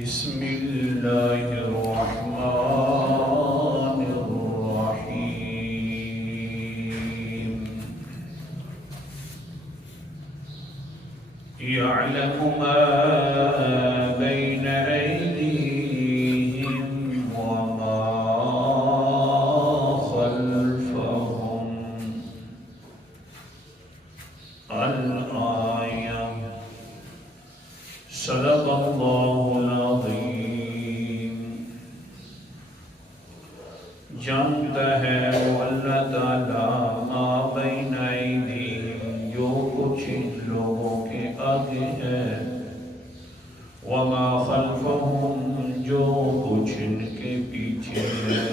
بسم اللہ الرحمن الرحیم یعلم ما بین ایدیہم وما خلفہم الآیہ صدق اللہ العظیم۔ جانتا ہے وہ اللہ تعالیٰ ما بین ایدیہم جو کچھ ان لوگوں کے آگے ہے، وما خلفہم جو کچھ ان کے پیچھے ہے۔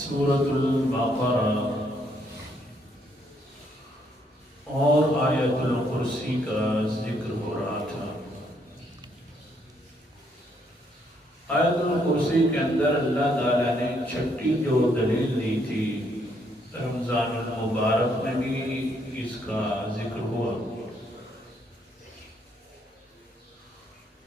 سورۃ البقرہ اور آیت الکرسی کا ذکر ہو رہا تھا۔ آیت الکرسی کے اندر اللہ تعالیٰ نے چھٹی جو دلیل دی تھی، رمضان المبارک میں بھی اس کا ذکر ہوا،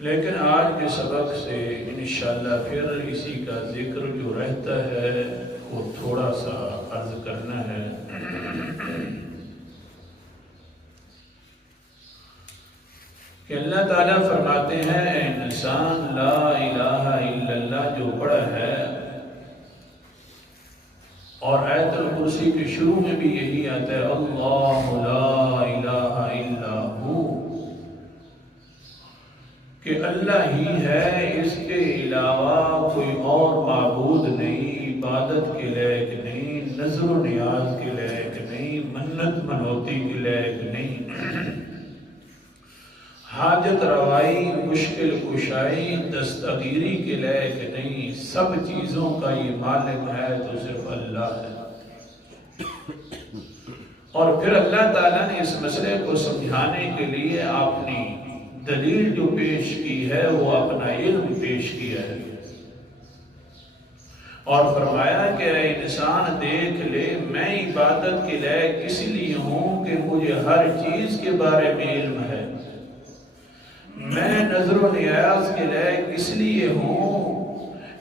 لیکن آج کے سبق سے انشاءاللہ پھر اسی کا ذکر جو رہتا ہے وہ تھوڑا سا عرض کرنا ہے۔ کہ اللہ تعالیٰ فرماتے ہیں اے انسان لا الہ الا اللہ جو پڑھا ہے، اور آیت الکرسی کے شروع میں بھی یہی آتا ہے اللہ لا الہ الا ہو، کہ اللہ ہی ہے، اس کے علاوہ کوئی اور معبود نہیں، عبادت کے لائق نہیں، نظر و نیاز کے لائق نہیں، منت منوتی کے لائق نہیں، حاجت روائی مشکل کشائی دستگیری کے لائق نہیں، سب چیزوں کا یہ مالک ہے تو صرف اللہ ہے۔ اور پھر اللہ تعالیٰ نے اس مسئلے کو سمجھانے کے لیے اپنی دلیل جو پیش کی ہے وہ اپنا علم پیش کیا ہے، اور فرمایا کہ اے انسان دیکھ لے میں عبادت کے لائق اس لیے ہوں کہ مجھے ہر چیز کے بارے میں علم ہے، میں نظر و نیاز کے لائق اس لیے ہوں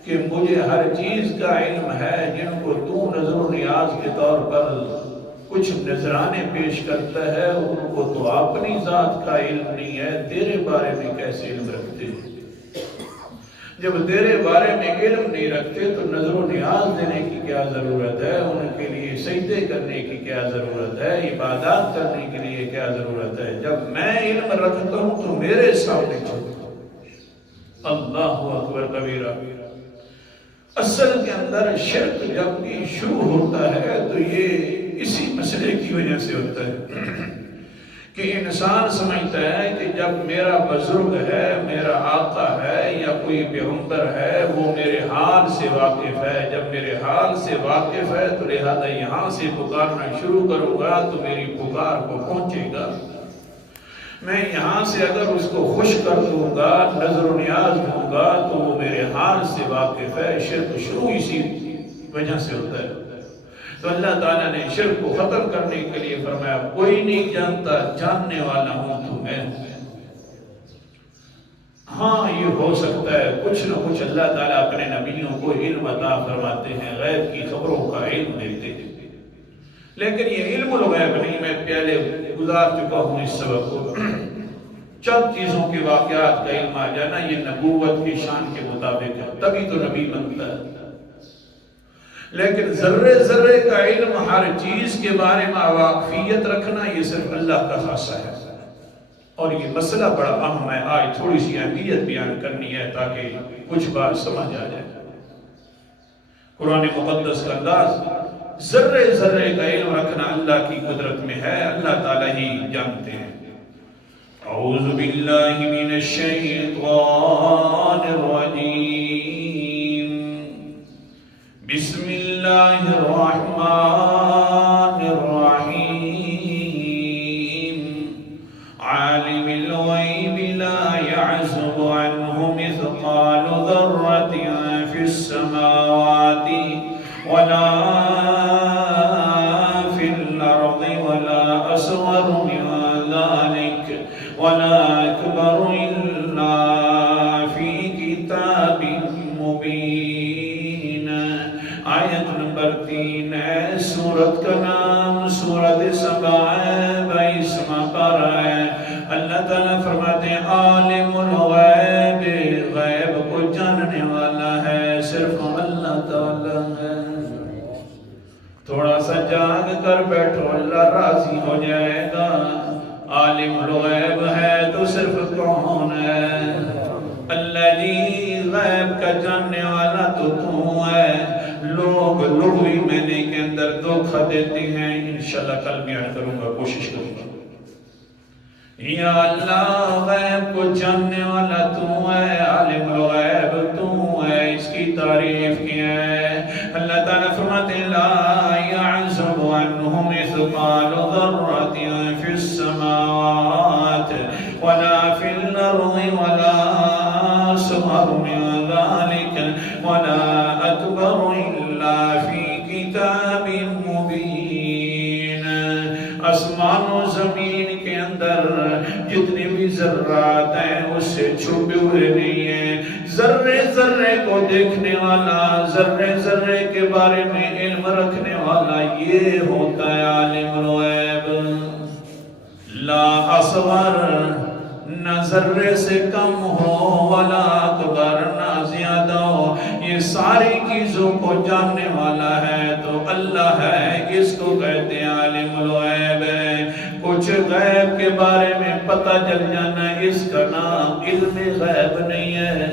کہ مجھے ہر چیز کا علم ہے، جن کو تو نظر و نیاز کے طور پر کچھ نذرانے پیش کرتا ہے ان کو تو اپنی ذات کا علم نہیں ہے، تیرے بارے میں کیسے علم رکھتے ہیں؟ جب تیرے بارے میں علم نہیں رکھتے تو نظر و نیاز دینے کی کیا ضرورت ہے، ان کے لیے سجدے کرنے کی کیا ضرورت ہے، عبادات کرنے کے لیے کیا ضرورت ہے؟ جب میں علم رکھتا ہوں تو میرے سامنے چھوڑتا ہوں۔ اللہ اکبر کبیرہ۔ اصل کے اندر شرک جب بھی شروع ہوتا ہے تو یہ اسی مسئلے کی وجہ سے ہوتا ہے کہ انسان سمجھتا ہے کہ جب میرا بزرگ ہے، میرا آقا ہے یا کوئی پیغمبر ہے وہ میرے حال سے واقف ہے، جب میرے حال سے واقف ہے تو لہذا یہاں سے پکارنا شروع کروں گا تو میری پکار کو پہنچے گا، میں یہاں سے اگر اس کو خوش کر دوں گا، نظر و نیاز دوں گا تو وہ میرے حال سے واقف ہے۔ شرک شروع اسی وجہ سے ہوتا ہے۔ تو اللہ تعالیٰ نے شرک کو ختم کرنے کے لیے فرمایا کوئی نہیں جانتا، جاننے والا ہوں تو میں ہوں۔ ہاں یہ ہو سکتا ہے کچھ نہ کچھ اللہ تعالیٰ اپنے نبیوں کو علم عطا فرماتے ہیں، غیب کی خبروں کا علم دیتے ہیں، لیکن یہ علم الغیب نہیں۔ میں پہلے گزار چکا ہوں اس سبق کو، چند چیزوں کے واقعات کا علم آ جانا یہ نبوت کی شان کے مطابق ہے، تبھی تو نبی بنتا ہے، لیکن ذرے ذرے کا علم، ہر چیز کے بارے میں واقفیت رکھنا یہ صرف اللہ کا خاصہ ہے۔ اور یہ مسئلہ بڑا اہم ہے، آج تھوڑی سی اہمیت بیان کرنی ہے تاکہ کچھ بات سمجھ آ جائے۔ قرآن مقدس کا انداز ذرے ذرے کا علم رکھنا اللہ کی قدرت میں ہے، اللہ تعالیٰ ہی جانتے ہیں۔ اعوذ باللہ من الشیطان الرجیم، بسم اللہ الرحمن الرحیم، عالم الغیب لا يعزب عنہ مثقال ذرة في السماوات ولا في الأرض ولا أصغر من ذلك ولا أكبر إلا في كتاب مبين. آیت نمبر 3 ہے. سورت کا نام سورت سبا ہے، 22واں پارہ ہے. اللہ تعالیٰ فرماتے ہیں عالم الغیب، غیب کو جاننے والا ہے صرف اللہ تعالیٰ ہے. تھوڑا سا جاگ کر بیٹھو، اللہ راضی ہو جائے گا. عالم الغیب ہے تو صرف کون ہے؟ اللہ جی. غیب کا جاننے والا تو ہے. لوگ لغوی معنی کے اندر دھوکہ دیتے ہیں. انشاءاللہ کل بیان کروں گا، کوشش کروں گا. یا اللہ غیب کو جاننے والا تو ہے، عالم الغیب تو ہے، اس کی تعریف کیا ہے. اللہ تعالیٰ فرماتے ہیں لا يعزب عنه مثقال ذرة في السماوات ولا في الأرض ولا أصغر من ذلك ولا أكبر إلا في كتاب مبين. آسمان و زمین کے اندر جتنے بھی ذرات ہیں اس سے چھپے ہوئے نہیں ہیں. ذرے ذرے کو دیکھنے والا، ذرے ذرے کے بارے میں علم رکھنے والا یہ ہوتا ہے عالم الغیب. لا اصغر، نہ ذرے سے کم ہو، ولا اکبر، نہ زیادہ ہو. یہ ساری چیزوں کو جاننے والا ہے تو اللہ ہے. اس کو کہتے ہیں عالم الغیب ہے. کچھ غیب کے بارے میں پتہ چل جانا، اس کا نام علم غیب نہیں ہے.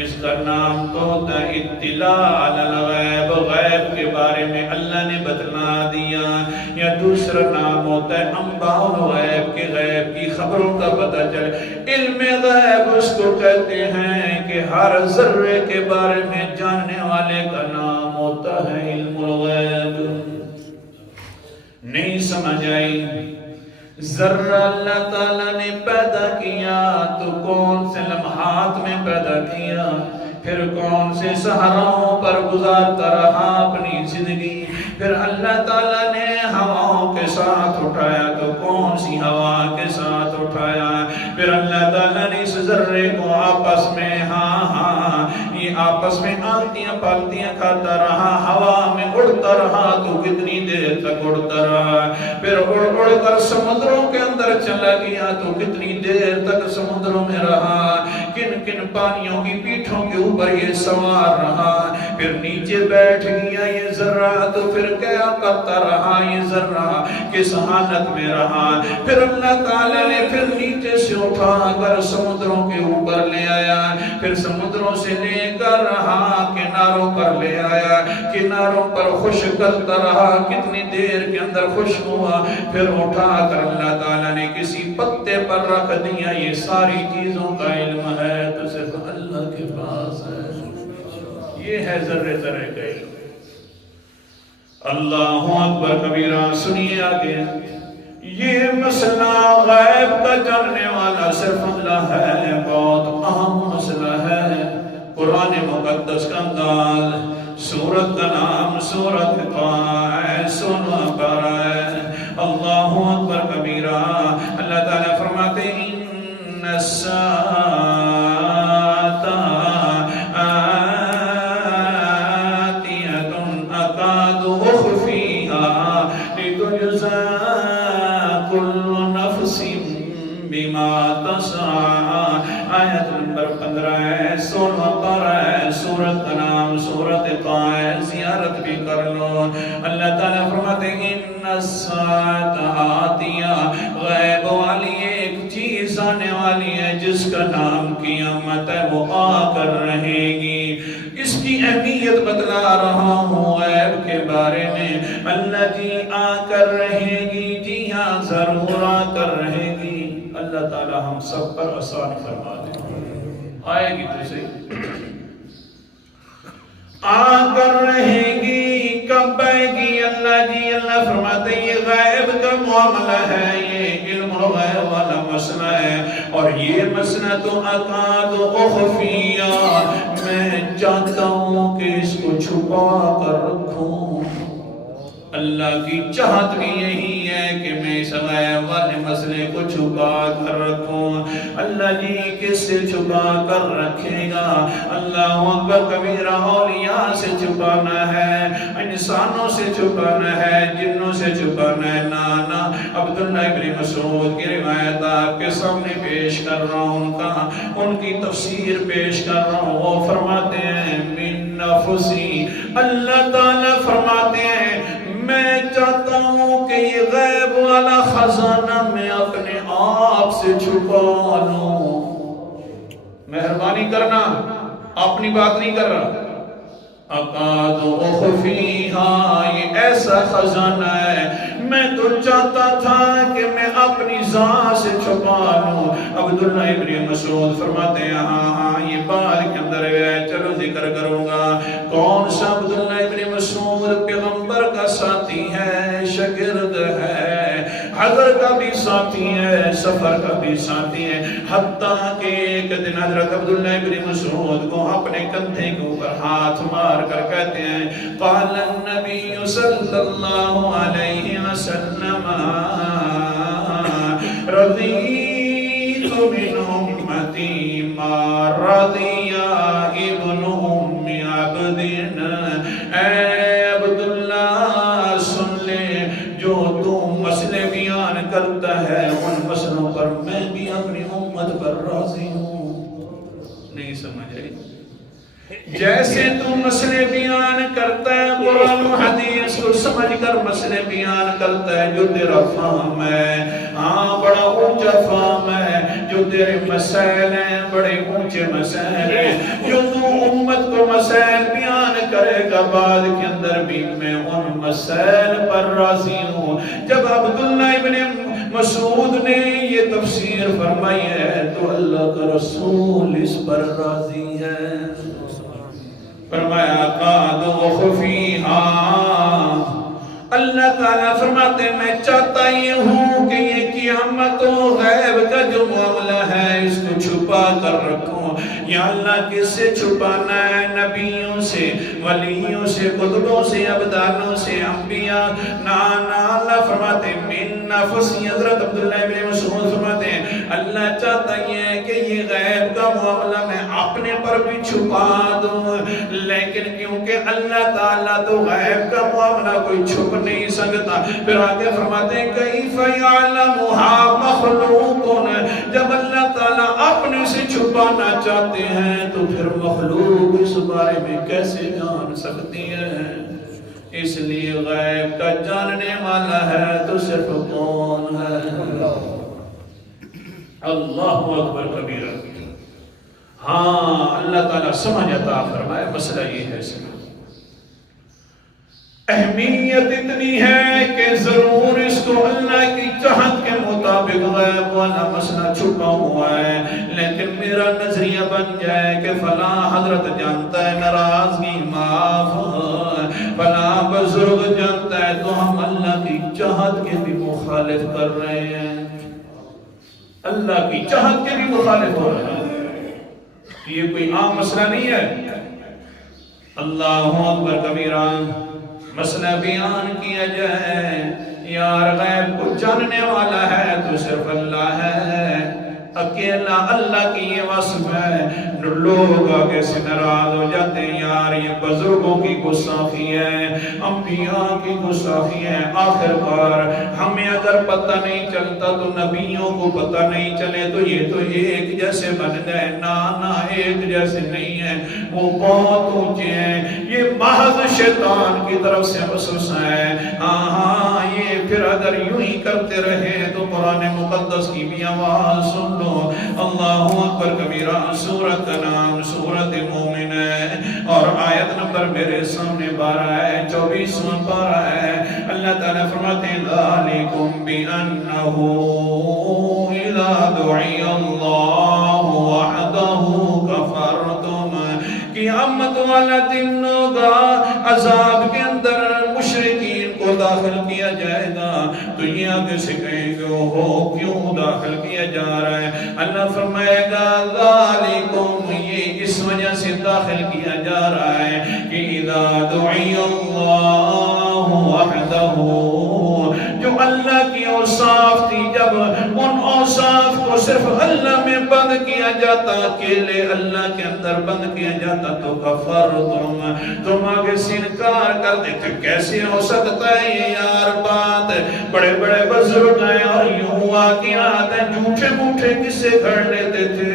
اس کا نام تو ہوتا ہے اطلاع علی الغیب. غیب کے بارے میں اللہ نے بتلا دیا. یا دوسرا نام ہوتا ہے انباء الغیب کے غیب کی خبروں کا پتہ چلے. علم غیب اس کو کہتے ہیں کہ ہر ذرے کے بارے میں جاننے والے کا نام ہوتا ہے علم الغیب. نہیں سمجھ آئی؟ ذرہ اللہ تعالیٰ نے پیدا کیا تو کون سے لمحات میں پیدا کیا، پھر کون سے صحراؤں پر گزارتا رہا اپنی زندگی. پھر اللہ تعالیٰ نے ہواؤں کے ساتھ اٹھایا تو کون سی ہوا کے ساتھ اٹھایا. پھر اللہ تعالیٰ نے اس ذرے کو آپس میں یہ آپس میں آنتیاں پالتیاں کھاتا رہا، ہوا میں اڑتا رہا تو کتنی دیر تک اڑتا رہا. پھر اڑ اڑ کر سمندروں کے اندر چلا گیا تو کتنی دیر تک سمندروں میں رہا. کن کن پانیوں کی پیٹھوں کے اوپر یہ سوار رہا. پھر نیچے بیٹھ گیا یہ ذرہ تو پھر کیا کرتا رہا یہ ذرہ، کس حالت میں رہا. پھر اللہ تعالیٰ نے پھر نیچے سے اٹھا کر سمندروں کے اوپر لے آیا. پھر سمندروں سے لے کر رہا کناروں پر لے آیا. کناروں پر خشک کرتا رہا، کتنی دیر کے اندر خشک ہوا. پھر اٹھا کر اللہ تعالیٰ نے کسی پتے پر رکھ دیا. یہ ساری چیزوں کا علم ہے تو صرف اللہ کے پاس ہے. یہ ہے ذرے ذرے کا علم. اللہ اکبر کبیرہ. سنیے آگے. یہ مسئلہ غیب کا جاننے والا صرف اللہ ہے. بہت اہم مسئلہ ہے. قرآن مقدس کا انداز، سورت کا نام سورت طٰہٰ ہے، 16واں پارہ ہے. اللہ اکبر کبیرہ. اللہ تعالیٰ فرماتے ہیں ان الساعۃ آتیۃ اکاد اخفیہا لتجزی کل نفس بما تسعی. آیت نمبر 15 ہے، 16واں پارہ ہے. سورت کا نام سورت طٰہٰ ہے. زیارت بھی کر لو. اللہ تعالیٰ فرماتے ہیں ان الساعۃ آتیہ، غیب والی ایک چیز آنے والی ہے جس کا نام قیامت ہے. وہ آ کر رہے گی. اس کی اہمیت بتلا رہا ہوں غیب کے بارے میں. اللہ جی آ کر رہے گی. جی ہاں ضرور آ کر رہے گی. اللہ تعالیٰ ہم سب پر آسان فرما دے. آئے گی تو صحیح. آ کر رہے گی. کب آئے گی؟ اللہ جی اللہ فرماتے ہیں یہ غیب کا معاملہ ہے، یہ علم الغیب والا مسئلہ ہے. اور یہ مسئلہ تو اکاد اخفیہ، میں چاہتا ہوں کہ اس کو چھپا کر رکھوں. اللہ کی چاہت بھی یہی ہے کہ میں اس غیب والے مسئلے کو چھپا کر رکھوں۔ اللہ جی کس سے چھپا کر رکھے گا؟ اللہ اکبر کبیرہ، اولیاء سے چھپانا ہے، انسانوں سے چھپانا ہے، جنوں سے چھپانا ہے؟ نانا عبداللہ ابن مسعود کی روایت آپ کے سامنے پیش کر رہا ہوں، ان کی تفسیر پیش کر رہا ہوں۔ وہ فرماتے ہیں من نفسی، اللہ تعالیٰ فرماتے ہیں میں چاہتا ہوں کہ یہ غیب والا خزانہ میں اپنے آپ سے چھپا لوں۔ مہربانی کرنا، اپنی بات نہیں کر رہا۔ اقاد اخفیہا، یہ ایسا خزانہ ہے میں تو چاہتا تھا کہ میں اپنی ذات سے چھپا لوں۔ عبداللہ ابن مسعود فرماتے ہیں ہاں یہ بات کے اندر ہے، چلو ذکر کروں گا۔ کون سا عبداللہ ابن مسعود؟ پیغمبر کا ساتھی ہے، شاگرد ہے، حضر کا بھی ساتھی ہے، سفر کا بھی ساتھی ہے، حتیٰ کہ ایک دن حضرت عبداللہ ابن مسعود کو اپنے کندھے کے اوپر ہاتھ مار کر کہتے ہیں قال النبی صلی اللہ علیہ وسلم رضیت من امتی ما رضی ابن ام عبد۔ اے عبداللہ سن لے، جو تو مسئلے بیان کرتا ہے ان مسئلوں پر میں بھی اپنی امت پر راضی ہوں۔ نہیں سمجھ آئی؟ جیسے تو مسئلے بیان کرتا ہے قرآن و حدیث کو سمجھ کر مسئلے بیان کرتا ہے، جو تیرا فہم ہے ہاں بڑا اونچا فہم ہے، جو تیرے مسائل ہیں بڑے اونچے مسائل ہیں، جو تو امت کو مسائل بیان کرے گا بعد کے اندر بھی میں ان مسائل پر راضی ہوں۔ جب عبداللہ ابن مسعود نے یہ تفسیر فرمائی ہے تو اللہ کا رسول اس پر راضی ہے۔ فرمایا قاد وخفیہا، اللہ تعالیٰ فرماتے ہیں میں چاہتا یہ ہوں کہ یہ قیامت و غیب کا جو معاملہ ہے اس کو چھپا کر رکھوں۔ یا اللہ کس سے چھپانا ہے؟ نبیوں سے، ولیوں سے، قطبوں سے، ابدالوں سے، انبیاء۔ نانا اللہ فرماتے ہیں من نفسی، حضرت عبداللہ ابن مسعود فرماتے ہیں اللہ چاہتا یہ ہے کہ یہ غیب کا معاملہ میں اپنے پر بھی چھپا دوں، لیکن کیونکہ اللہ تعالیٰ تو غیب کا معاملہ کوئی چھپ نہیں سکتا۔ پھر آگے فرماتے ہیں کیف یعلمھا مخلوقون، جب اللہ تعالیٰ اپنے سے چھپانا چاہتے ہیں تو پھر مخلوق اس بارے میں کیسے جان سکتی ہے؟ اس لیے غیب کا جاننے والا ہے تو صرف کون ہے؟ اللہ اکبر کبیرہ۔ ہاں اللہ تعالیٰ سمجھ عطا فرمائے۔ مسئلہ یہ ہے سنا، اہمیت اتنی ہے کہ ضرور اس کو اللہ کی چاہت کے مطابق غیب والا مسئلہ چھپا ہوا ہے، لیکن میرا نظریہ بن جائے کہ فلاں حضرت جانتا ہے ناراضگی معاف، فلاں بزرگ جانتا ہے، تو ہم اللہ کی چاہت کے بھی مخالف کر رہے ہیں، اللہ کی چاہت کے بھی مخالف ہو رہے ہیں۔ یہ کوئی عام مسئلہ نہیں ہے۔ اللہ اکبر کبیرہ۔ مسئلہ بیان کیا جائے، یار غیب کو جاننے والا ہے تو صرف اللہ ہے، اکیلا اللہ کی یہ وصف ہے۔ لوگ آگے سے ناراض ہو جاتے ہیں، یار یہ بزرگوں کی گستاخی ہے، انبیاء کی گستاخی ہے۔ آخر کار ہمیں اگر پتہ نہیں چلتا تو نبیوں کو پتہ نہیں چلے تو یہ تو ایک جیسے بن گئے۔ نا ایک جیسے نہیں ہے، وہ بہت اونچے ہیں۔ یہ محض شیطان کی طرف سے وسوسہ ہے۔ ہاں یہ پھر اگر یوں ہی کرتے رہے تو قرآن مقدس کی بھی آواز سن لو۔ اللہ اکبر کبیرہ۔ سورۃ نام سورۃ مومن ہے اور آیت نمبر میرے سامنے 12 ہے، 24واں پارہ ہے۔ اللہ تعالیٰ فرماتے ہیں ذالکم بأنہ اذا دعی اللہ وحدہ کفرتم۔ قیامت والا دن ہوگا، عذاب کے اندر مشرکین کو داخل کیا جائے گا تو یہ آگے سے کہیں گے ہو کیوں داخل کیا جا رہا ہے؟ اللہ فرمائے گا ذالکم، یہ اس وجہ سے داخل کیا جا رہا ہے کہ اذا دعی اللہ وحدہ، جو اللہ کی اوصاف تھی، جب ان اوصاف کو صرف اللہ میں بند کیا جاتا، اکیلے اللہ کے اندر بند کیا جاتا تو تم آگے سے انکار کر دیتے. کیسے ہو سکتا ہے یہ یار بات؟ بڑے بڑے بزرگ ہیں اور یوں واقعات ہیں، جھوٹے موٹے قصے گھڑ لیتے تھے،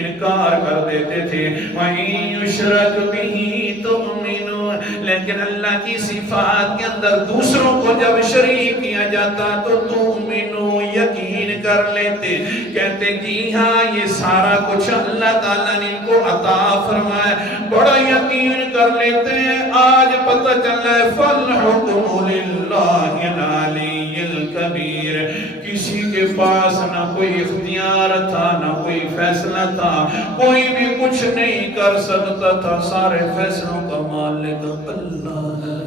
انکار کر دیتے تھے. وَإِن يُشْرَكْ بِهِ تُؤْمِنُوا، لیکن اللہ کی صفات کے اندر دوسروں کو جب شریک کیا جاتا تو تُؤْمِنُوا، یقین کر لیتے. کہتے جی ہاں یہ سارا کچھ اللہ تعالیٰ نے ان کو عطا فرمایا، بڑا یقین کر لیتے ہیں. آج پتہ چلا ہے فَالْحُكْمُ لِلَّهِ الْعَلِيِّ الْكَبِيرِ، کسی کے پاس نہ کوئی اختیار تھا، نہ کوئی فیصلہ تھا، کوئی بھی کچھ نہیں کر سکتا تھا. سارے فیصلوں کا مالک اللہ ہے،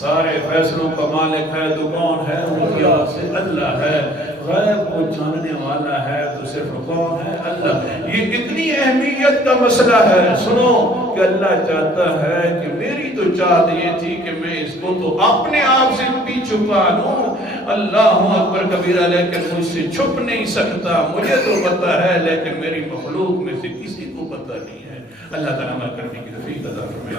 سارے فیصلوں کا مالک ہے تو کون ہے؟ وہ کیا سے اللہ ہے. غیب کو جاننے والا ہے تو صرف کون ہے؟ اللہ. یہ اتنی اہمیت کا مسئلہ ہے. سنو کہ اللہ چاہتا ہے کہ میری تو چاہت یہ تھی کہ میں اس کو تو اپنے آپ سے بھی چھپا لوں. اللہ اکبر کبیرہ، لیکن مجھ سے چھپ نہیں سکتا. مجھے تو پتا ہے لیکن میری مخلوق میں سے کسی کو پتا نہیں ہے. اللہ تعالیٰ عمل کرنے کی توفیق عطا فرمائے.